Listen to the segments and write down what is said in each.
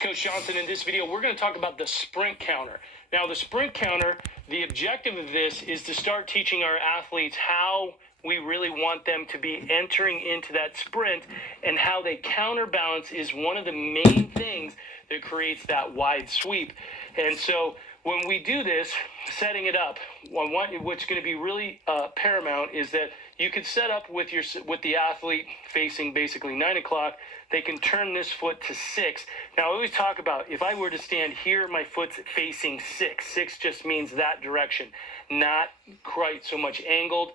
Coach Johnson. In this video, we're going to talk about the sprint counter. Now, the sprint counter, the objective of this is to start teaching our athletes how we really want them to be entering into that sprint, and how they counterbalance is one of the main things that creates that wide sweep. And so when we do this, setting it up, what's going to be really paramount is that you could set up with the athlete facing basically 9 o'clock. They can turn this foot to 6. Now, I always talk about, if I were to stand here, my foot's facing 6. 6 just means that direction, not quite so much angled.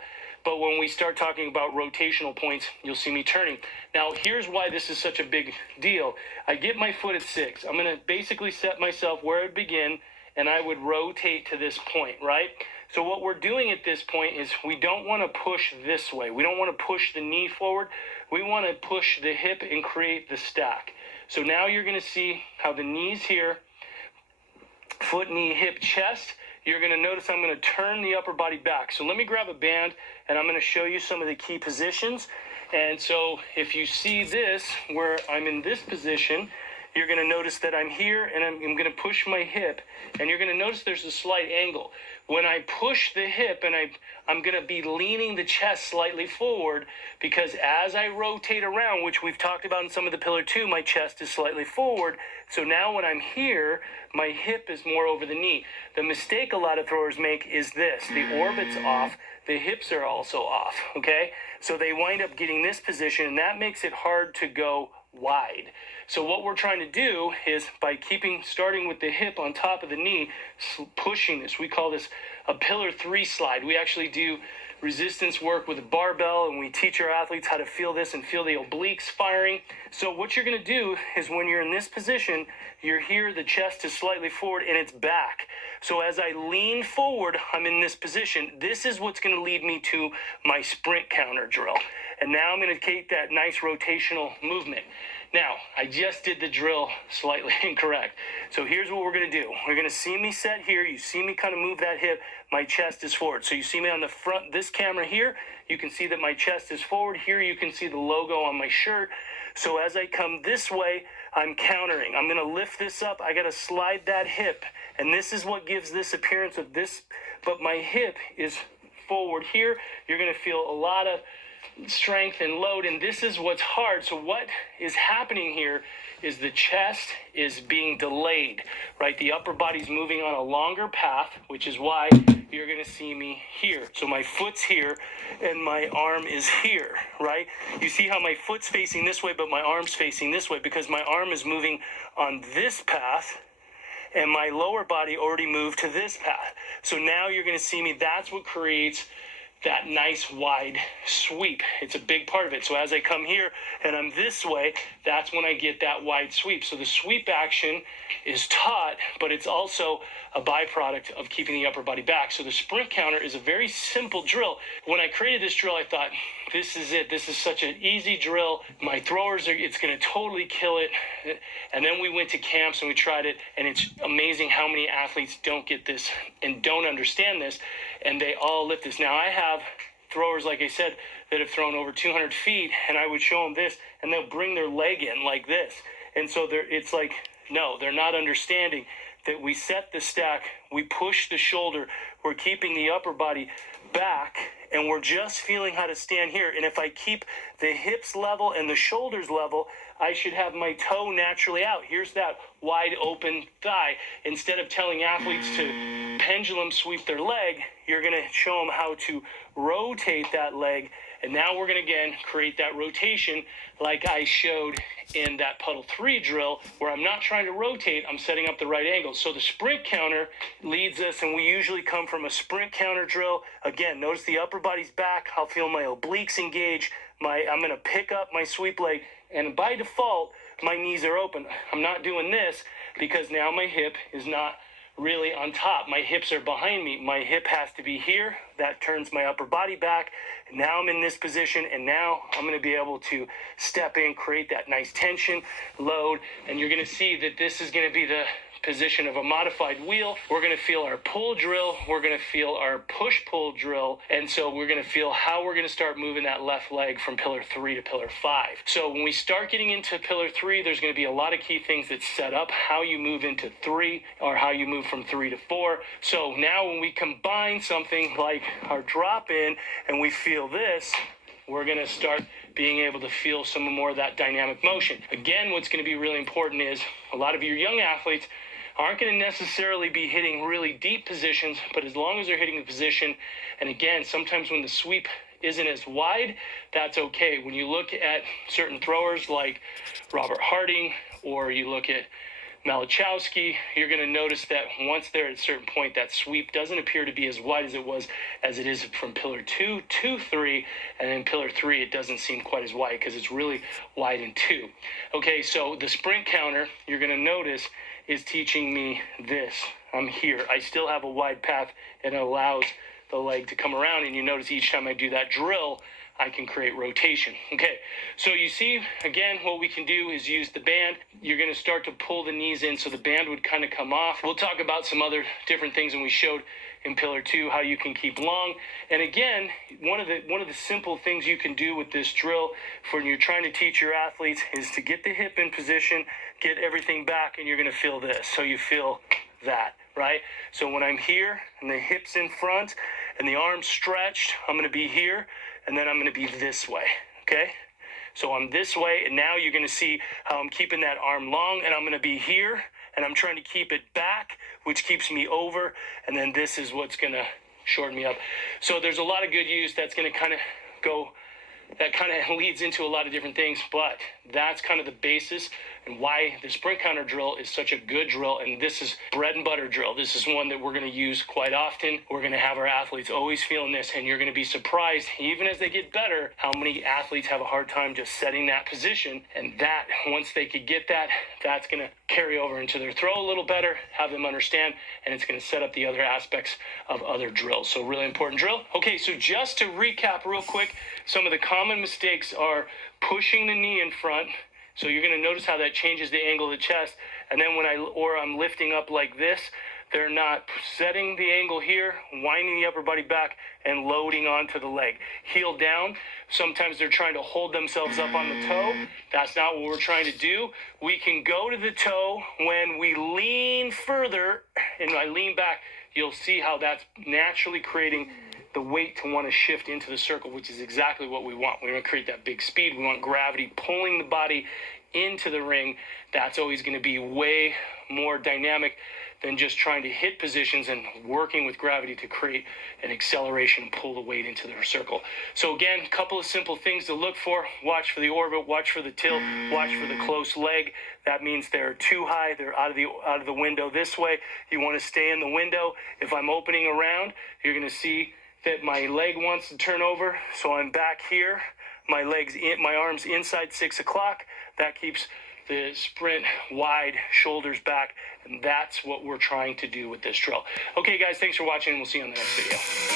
But when we start talking about rotational points, you'll see me turning. Now, here's why this is such a big deal. I get my foot at 6. I'm going to basically set myself where I would begin, and I would rotate to this point, right? So what we're doing at this point is we don't want to push this way. We don't want to push the knee forward. We want to push the hip and create the stack. So now you're going to see how the knee's here, foot, knee, hip, chest. You're going to notice I'm going to turn the upper body back. So let me grab a band, and I'm going to show you some of the key positions. And so if you see this, where I'm in this position, you're going to notice that I'm here, and I'm going to push my hip, and you're going to notice there's a slight angle. When I push the hip, and I'm going to be leaning the chest slightly forward, because as I rotate around, which we've talked about in some of the pillar 2, my chest is slightly forward. So now when I'm here, my hip is more over the knee. The mistake a lot of throwers make is this: the orbit's off, the hips are also off, okay? So they wind up getting this position, and that makes it hard to go wide. So what we're trying to do is, by starting with the hip on top of the knee, pushing this. We call this a pillar 3 slide. We actually do resistance work with a barbell, and we teach our athletes how to feel this and feel the obliques firing. So what you're going to do is, when you're in this position, you're here, the chest is slightly forward, and it's back. So as I lean forward, I'm in this position. This is what's going to lead me to my sprint counter drill. And now I'm going to create that nice rotational movement. Now, I just did the drill slightly incorrect. So here's what we're going to do. We're going to see me set here. You see me kind of move that hip. My chest is forward. So you see me on the front, this camera here, you can see that my chest is forward. Here you can see the logo on my shirt. So as I come this way, I'm countering. I'm going to lift this up. I got to slide that hip. And this is what gives this appearance of this. But my hip is forward here. You're going to feel a lot of strength and load, and this is what's hard. So what is happening here is the chest is being delayed, right? The upper body's moving on a longer path, which is why you're going to see me here. So my foot's here and my arm is here, right? You see how my foot's facing this way, but my arm's facing this way, because my arm is moving on this path and my lower body already moved to this path. So now you're going to see me. That's what creates that nice wide sweep. It's a big part of it. So as I come here and I'm this way, that's when I get that wide sweep. So the sweep action is taught, but it's also a byproduct of keeping the upper body back. So the sprint counter is a very simple drill. When I created this drill, I thought, this is it. This is such an easy drill. My throwers it's going to totally kill it. And then we went to camps and we tried it, and it's amazing how many athletes don't get this and don't understand this, and they all lift this. Now, I have throwers, like I said, that have thrown over 200 feet, and I would show them this, and they'll bring their leg in like this. And so it's like, no, they're not understanding that we set the stack, we push the shoulder, we're keeping the upper body back, and we're just feeling how to stand here. And if I keep the hips level and the shoulders level, I should have my toe naturally out. Here's that wide open thigh. Instead of telling athletes to pendulum sweep their leg, you're going to show them how to rotate that leg. And now we're going to, again, create that rotation like I showed in that puddle 3 drill, where I'm not trying to rotate, I'm setting up the right angle. So the sprint counter leads us, and we usually come from a sprint counter drill. Again, notice the upper body's back. I'll feel my obliques engage. I'm going to pick up my sweep leg, and by default, my knees are open. I'm not doing this because now my hip is not really on top. My hips are behind me. My hip has to be here. That turns my upper body back. Now I'm in this position, and now I'm going to be able to step in, create that nice tension, load, and you're going to see that this is going to be the position of a modified wheel. We're going to feel our pull drill. We're going to feel our push-pull drill. And so we're going to feel how we're going to start moving that left leg from pillar 3 to pillar 5. So when we start getting into pillar 3, there's going to be a lot of key things that set up how you move into 3 or how you move from 3 to 4. So now when we combine something like our drop in and we feel this, we're going to start being able to feel some more of that dynamic motion. Again, what's going to be really important is a lot of your young athletes aren't going to necessarily be hitting really deep positions, but as long as they're hitting the position, and again, sometimes when the sweep isn't as wide, that's okay. When you look at certain throwers like Robert Harding, or you look at Malachowski, you're going to notice that once they're at a certain point, that sweep doesn't appear to be as wide as it is from pillar 2 to 3, and in pillar 3 it doesn't seem quite as wide because it's really wide in 2. Okay, so the sprint counter, you're going to notice, is teaching me this. I'm here. I still have a wide path, and it allows the leg to come around, and you notice each time I do that drill, I can create rotation. Okay, so you see, again, what we can do is use the band. You're going to start to pull the knees in so the band would kind of come off. We'll talk about some other different things, and we showed in pillar 2 how you can keep long. And again, one of the simple things you can do with this drill for when you're trying to teach your athletes is to get the hip in position, get everything back, and you're going to feel this. So you feel that, right? So when I'm here and the hips in front and the arms stretched, I'm going to be here, and then I'm going to be this way, okay? So I'm this way, and now you're going to see how I'm keeping that arm long, and I'm going to be here, and I'm trying to keep it back, which keeps me over, and then this is what's going to shorten me up. So there's a lot of good use that's going to kind of go, that kind of leads into a lot of different things, but that's kind of the basis and why the sprint counter drill is such a good drill. And this is bread and butter drill. This is one that we're going to use quite often. We're going to have our athletes always feeling this, and you're going to be surprised, even as they get better, how many athletes have a hard time just setting that position. And that, once they could get that, that's going to carry over into their throw a little better, have them understand, and it's going to set up the other aspects of other drills. So really important drill. Okay, so just to recap real quick, some of the common mistakes are pushing the knee in front. So you're going to notice how that changes the angle of the chest. And then when I'm lifting up like this, they're not setting the angle here, winding the upper body back, and loading onto the leg. Heel down. Sometimes they're trying to hold themselves up on the toe. That's not what we're trying to do. We can go to the toe when we lean further, and I lean back. You'll see how that's naturally creating the weight to want to shift into the circle, which is exactly what we want. We want to create that big speed. We want gravity pulling the body into the ring. That's always going to be way more dynamic than just trying to hit positions and working with gravity to create an acceleration and pull the weight into the circle. So again, a couple of simple things to look for. Watch for the orbit, watch for the tilt, watch for the close leg. That means they're too high, they're out of the window this way. You want to stay in the window. If I'm opening around, you're going to see that my leg wants to turn over, so I'm back here. My arms inside 6 o'clock. That keeps the sprint wide, shoulders back, and that's what we're trying to do with this drill. Okay, guys, thanks for watching, and we'll see you on the next video.